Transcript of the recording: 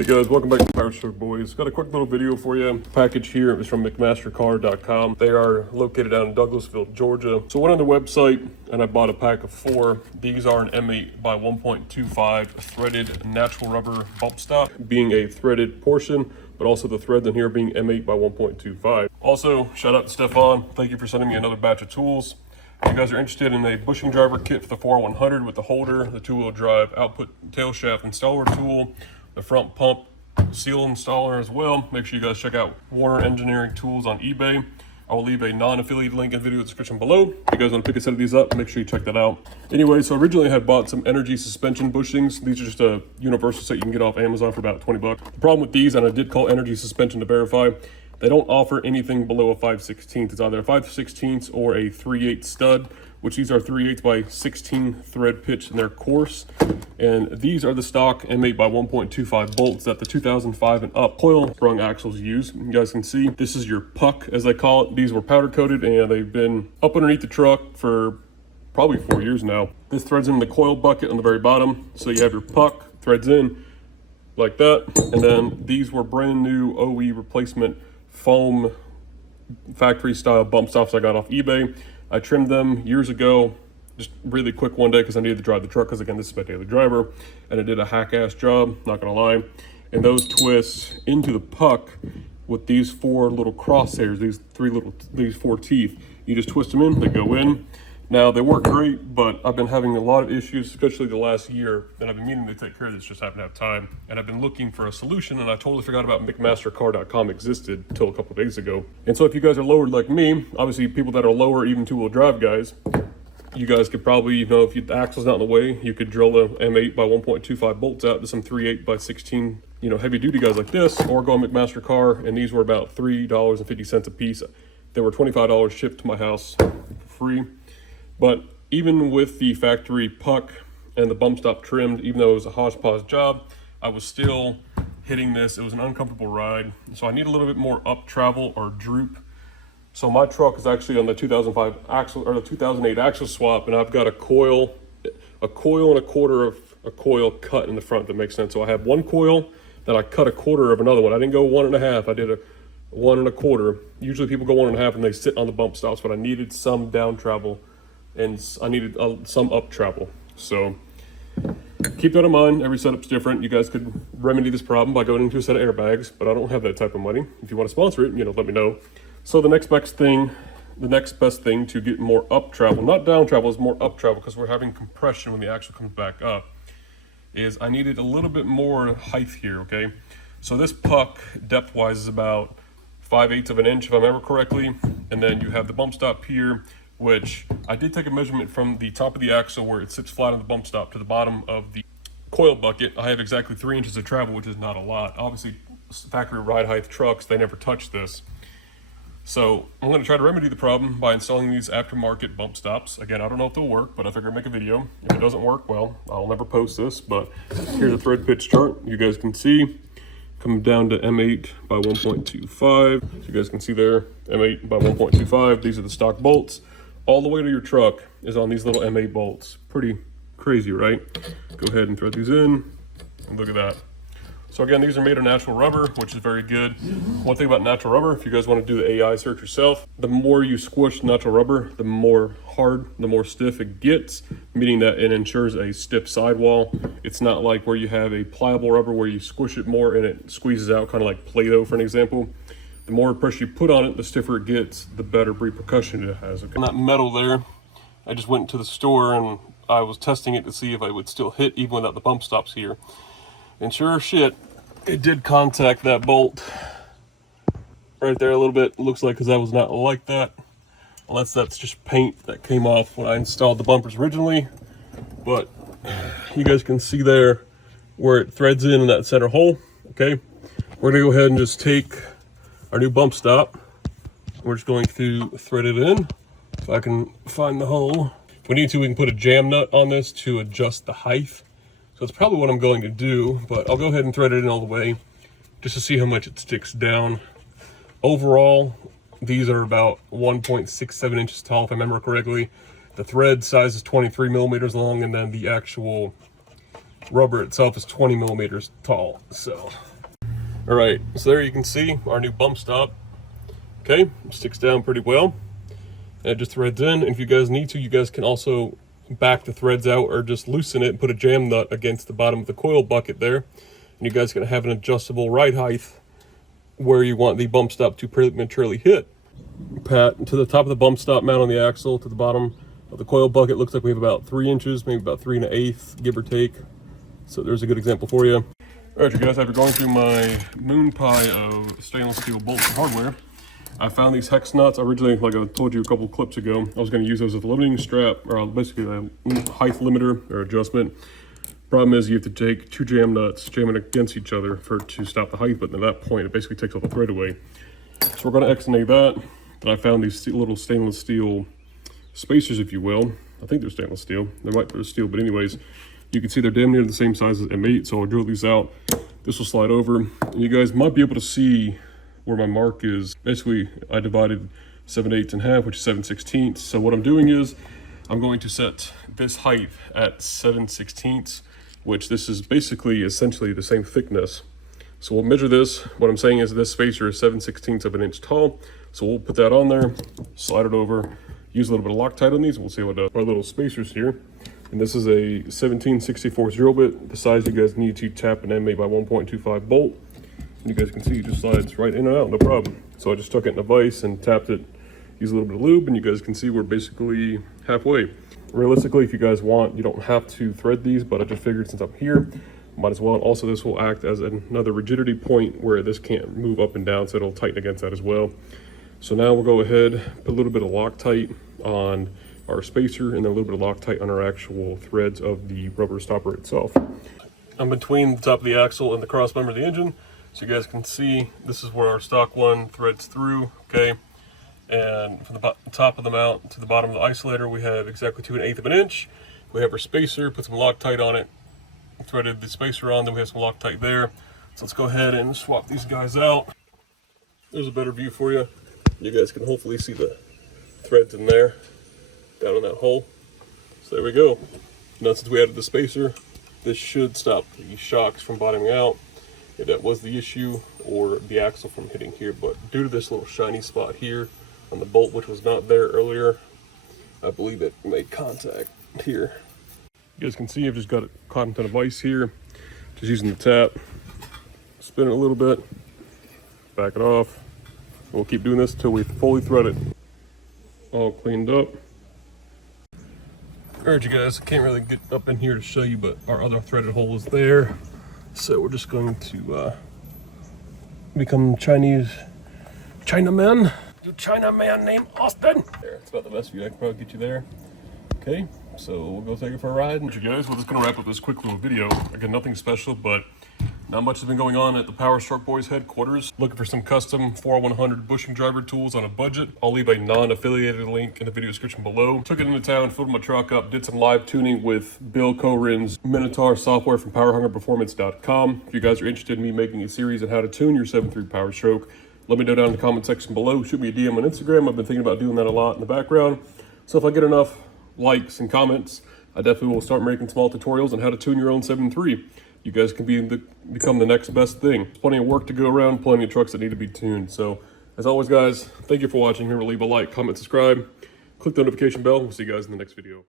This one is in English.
Hey guys, welcome back to Powerstroke Boys. Got a quick little video for you. Package here is from McMastercar.com. They are located down in Douglasville, Georgia. So I went on the website and I bought a pack of 4. These are an M8 by 1.25 threaded natural rubber bump stop, being a threaded portion, but also the threads in here being M8 by 1.25. Also, shout out to Stefan. Thank you for sending me another batch of tools. If you guys are interested in a bushing driver kit for the 4100 with the holder, the two-wheel drive output tail shaft installer tool, the front pump seal installer as well, make sure you guys check out Warner Engineering Tools on eBay. I will leave a non-affiliate link in the video description below. If you guys want to pick a set of these up, make sure you check that out. Anyway, so originally I had bought some energy suspension bushings. These are just a universal set you can get off Amazon for about 20 bucks. The problem with these, and I did call energy suspension to verify, they don't offer anything below a 5/16. It's either a 5/16 or a 3/8 stud, which these are 3/8 by 16 thread pitch in their course. And these are the stock M8 by 1.25 bolts that the 2005 and up coil sprung axles use. You guys can see this is your puck, as they call it. These were powder coated and they've been up underneath the truck for probably 4 years now. This threads in the coil bucket on the very bottom. So you have your puck, threads in like that. And then these were brand new OE replacement foam factory style bump stops I got off eBay. I trimmed them years ago, just really quick one day because I needed to drive the truck, because again, this is my daily driver, and I did a hack-ass job, not gonna lie. And those twist into the puck with these 4 little crosshairs, these 4 teeth. You just twist them in, they go in. Now, they work great, but I've been having a lot of issues, especially the last year, and I've been meaning to take care of this, just haven't had time. And I've been looking for a solution, and I totally forgot about McMastercar.com existed until a couple of days ago. And so if you guys are lowered like me, obviously people that are lower, even two-wheel drive guys, you guys could probably, if the axle's not in the way, you could drill a M8 by 1.25 bolts out to some 3/8 by 16, heavy duty guys like this, or go on McMastercar, and these were about $3.50 a piece. They were $25 shipped to my house for free. But even with the factory puck and the bump stop trimmed, even though it was a hodgepodge job, I was still hitting this. It was an uncomfortable ride. So I need a little bit more up travel or droop. So my truck is actually on the 2005 axle, or the 2008 axle swap, and I've got a coil and a quarter of a coil cut in the front. That makes sense. So I have one coil, then I cut a quarter of another one. I didn't go 1 1/2. I did a 1 1/4. Usually people go 1 1/2 and they sit on the bump stops, but I needed some down travel and I needed some up travel. So keep that in mind. Every setup's different. You guys could remedy this problem by going into a set of airbags, but I don't have that type of money. If you want to sponsor it, let me know. So the next best thing to get more up travel, not down travel, is more up travel, because we're having compression when the axle comes back up, is I needed a little bit more height here, okay? So this puck depth-wise is about 5/8 of an inch, if I remember correctly. And then you have the bump stop here, which I did take a measurement from the top of the axle where it sits flat on the bump stop to the bottom of the coil bucket. I have exactly 3 inches of travel, which is not a lot. Obviously, factory ride height trucks, they never touch this. So I'm going to try to remedy the problem by installing these aftermarket bump stops. Again, I don't know if they'll work, but I figure I'd make a video. If it doesn't work, well, I'll never post this, but here's a thread pitch chart. You guys can see coming down to M8 by 1.25. So you guys can see there, M8 by 1.25. These are the stock bolts. All the way to your truck is on these little M8 bolts. Pretty crazy, right? Go ahead and thread these in, and look at that. So again, these are made of natural rubber, which is very good. One thing about natural rubber, if you guys want to do the AI search yourself, the more you squish natural rubber, the more hard, the more stiff it gets, meaning that it ensures a stiff sidewall. It's not like where you have a pliable rubber where you squish it more and it squeezes out, kind of like Play-Doh for an example. The more pressure you put on it, the stiffer it gets, the better repercussion it has. Okay. That metal there, I just went to the store and I was testing it to see if I would still hit even without the bump stops here. And sure as shit, it did contact that bolt right there a little bit. It looks like, because that was not like that. Unless that's just paint that came off when I installed the bumpers originally. But you guys can see there where it threads in that center hole. Okay, we're gonna go ahead and just take our new bump stop. We're just going to thread it in. If I can find the hole. If we need to, we can put a jam nut on this to adjust the height. So that's probably what I'm going to do, but I'll go ahead and thread it in all the way just to see how much it sticks down. Overall, these are about 1.67 inches tall, if I remember correctly. The thread size is 23 millimeters long, and then the actual rubber itself is 20 millimeters tall. So All right, so there you can see our new bump stop. Okay, sticks down pretty well. And it just threads in. And if you guys need to, you guys can also back the threads out or just loosen it and put a jam nut against the bottom of the coil bucket there. And you guys can have an adjustable ride height where you want the bump stop to prematurely hit. Pat, to the top of the bump stop mount on the axle, to the bottom of the coil bucket, looks like we have about 3 inches, maybe about 3 1/8, give or take. So there's a good example for you. All right, you guys, after going through my moon pie of stainless steel bolts and hardware, I found these hex nuts. Originally, like I told you a couple clips ago, I was going to use those as a limiting strap, or basically a height limiter or adjustment. Problem is, you have to take 2 jam nuts, jam it against each other to stop the height, but at that point, it basically takes all the thread away. So we're going to externate that. Then I found these little stainless steel spacers, if you will. I think they're stainless steel. They might be steel, but anyways, you can see they're damn near the same size as M8, so I'll drill these out. This will slide over, and you guys might be able to see where my mark is. Basically, I divided 7/8 in half, which is 7/16. So what I'm doing is, I'm going to set this height at 7/16, which this is basically essentially the same thickness. So we'll measure this. What I'm saying is this spacer is 7/16 of an inch tall. So we'll put that on there, slide it over, use a little bit of Loctite on these. We'll see what our little spacers here. And this is a 17/64 drill bit, the size you guys need to tap an M8 by 1.25 bolt. And you guys can see it just slides right in and out, no problem. So I just stuck it in a vise and tapped it, use a little bit of lube, and you guys can see we're basically halfway. Realistically, if you guys want, you don't have to thread these, but I just figured since I'm here, might as well. And also this will act as another rigidity point where this can't move up and down, so it'll tighten against that as well. So now we'll go ahead, put a little bit of Loctite on our spacer and then a little bit of Loctite on our actual threads of the rubber stopper itself. I'm between the top of the axle and the cross member of the engine. So you guys can see, this is where our stock one threads through, okay? And from the top of the mount to the bottom of the isolator, we have exactly 2 1/8 of an inch. We have our spacer, put some Loctite on it, threaded the spacer on, then we have some Loctite there. So let's go ahead and swap these guys out. There's a better view for you. You guys can hopefully see the threads in there, down in that hole. So there we go. Now since we added the spacer, this should stop the shocks from bottoming out, if that was the issue, or the axle from hitting here. But due to this little shiny spot here on the bolt, which was not there earlier, I believe it made contact here. You guys can see I've just got it caught into a vise here, just using the tap, spin it a little bit, back it off. We'll keep doing this until we fully thread it. All cleaned up. All right, you guys, I can't really get up in here to show you, but our other threaded hole is there. So we're just going to become Chinaman. You Chinaman named Austin. There, it's about the best view I can probably get you there. Okay, so we'll go take it for a ride. You guys, we're just gonna wrap up this quick little video. Again, nothing special, but not much has been going on at the Powerstroke Boys headquarters. Looking for some custom 4-100 bushing driver tools on a budget. I'll leave a non-affiliated link in the video description below. Took it into town, filled my truck up, did some live tuning with Bill Corin's Minotaur software from PowerHungerPerformance.com. If you guys are interested in me making a series on how to tune your 7.3 Powerstroke, let me know down in the comment section below. Shoot me a DM on Instagram. I've been thinking about doing that a lot in the background. So if I get enough likes and comments, I definitely will start making small tutorials on how to tune your own 7.3. You guys can become the next best thing. There's plenty of work to go around, plenty of trucks that need to be tuned. So as always, guys, thank you for watching. Remember to leave a like, comment, subscribe, click the notification bell. We'll see you guys in the next video.